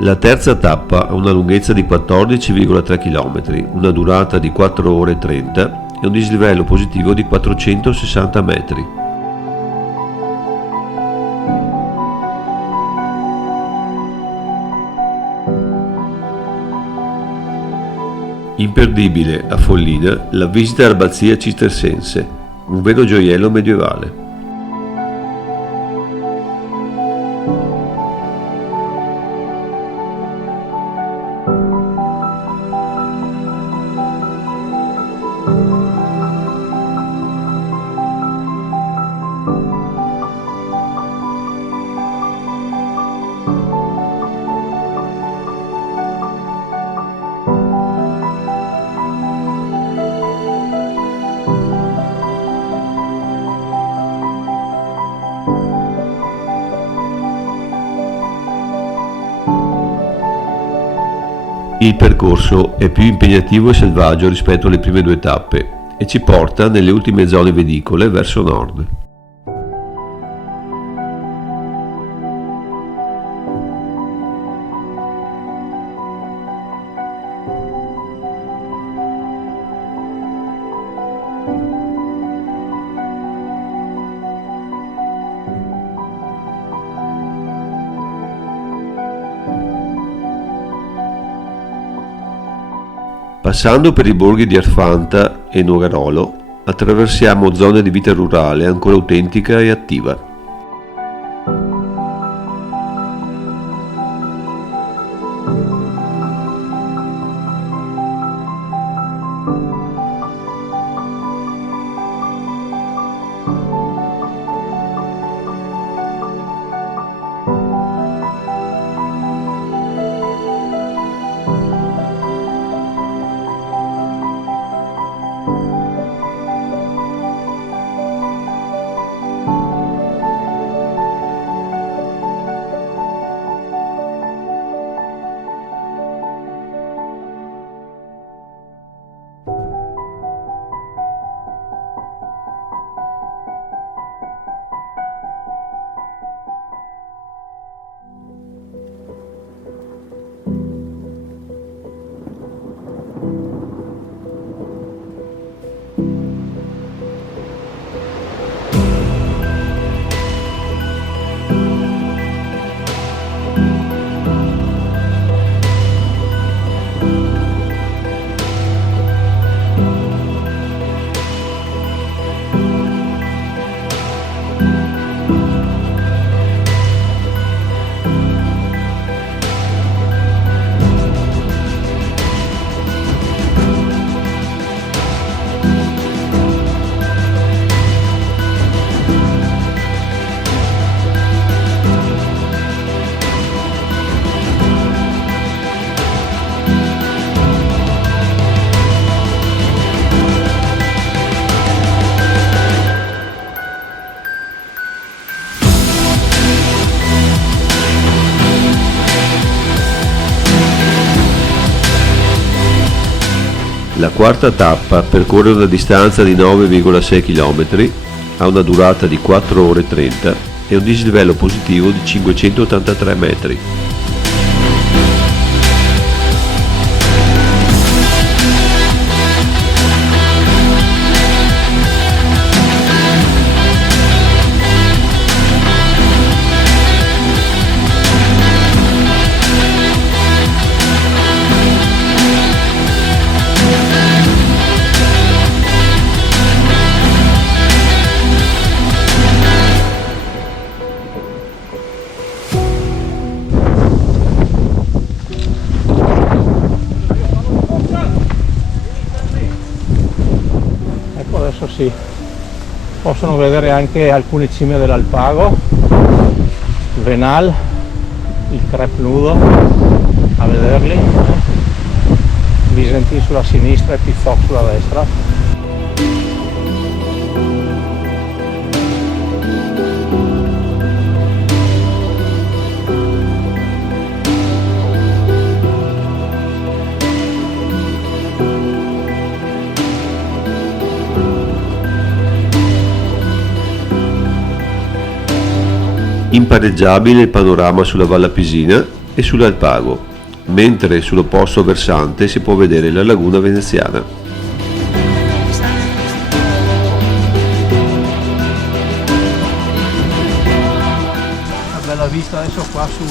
La terza tappa ha una lunghezza di 14,3 km, una durata di 4 ore e 30 e un dislivello positivo di 460 metri. Imperdibile a Follina la visita all'abbazia cistercense, un vero gioiello medievale. Il percorso è più impegnativo e selvaggio rispetto alle prime due tappe e ci porta nelle ultime zone vedicole verso nord. Passando per i borghi di Arfanta e Nogarolo, attraversiamo zone di vita rurale ancora autentica e attiva. La quarta tappa percorre una distanza di 9,6 km, ha una durata di 4 ore e 30 e un dislivello positivo di 583 metri. Adesso si possono vedere anche alcune cime dell'Alpago, Venal, il Crep Nudo, a vederli, Visentin sulla sinistra e Pizzoc sulla destra. Impareggiabile il panorama sulla Valle Appisina e sull'Alpago, mentre sull'opposto versante si può vedere la laguna veneziana. Una bella vista adesso qua su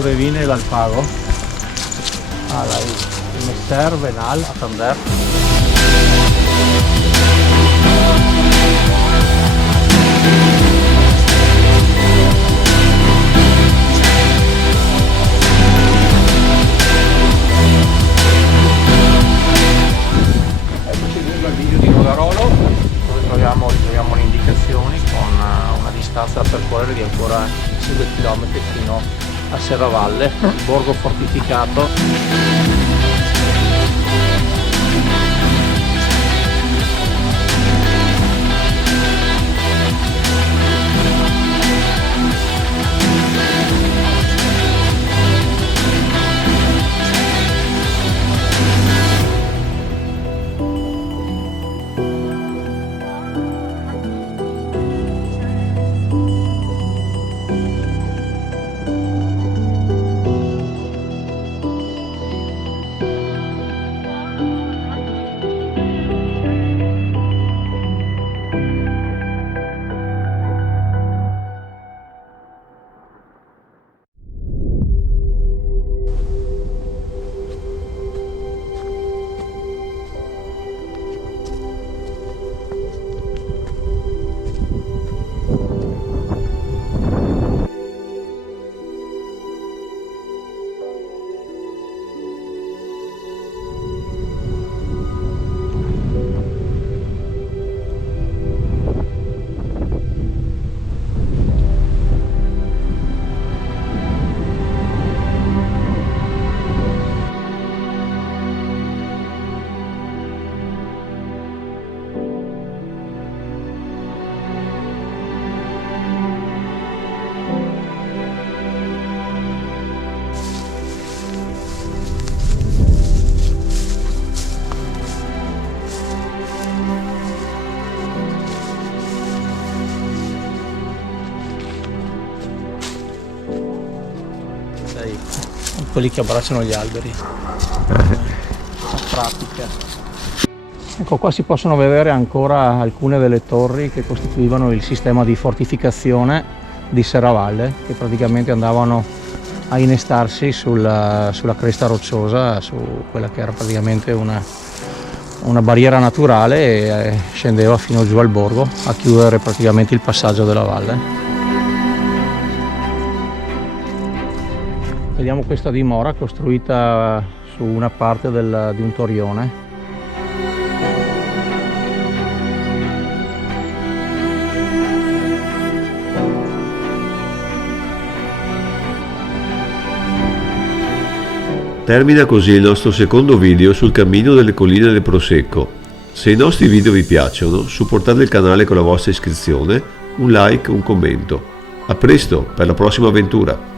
Revine e l'Alpago. Il Messer, Venal, Atander. Troviamo le indicazioni con una distanza da percorrere di ancora 5 km fino a Serravalle, borgo fortificato. Quelli che abbracciano gli alberi, la pratica. Ecco, qua si possono vedere ancora alcune delle torri che costituivano il sistema di fortificazione di Serravalle, che praticamente andavano a innestarsi sulla cresta rocciosa, su quella che era praticamente una barriera naturale, e scendeva fino giù al borgo a chiudere praticamente il passaggio della valle. Vediamo questa dimora costruita su una parte di un torrione. Termina così il nostro secondo video sul cammino delle colline del Prosecco. Se i nostri video vi piacciono, supportate il canale con la vostra iscrizione, un like, un commento. A presto per la prossima avventura!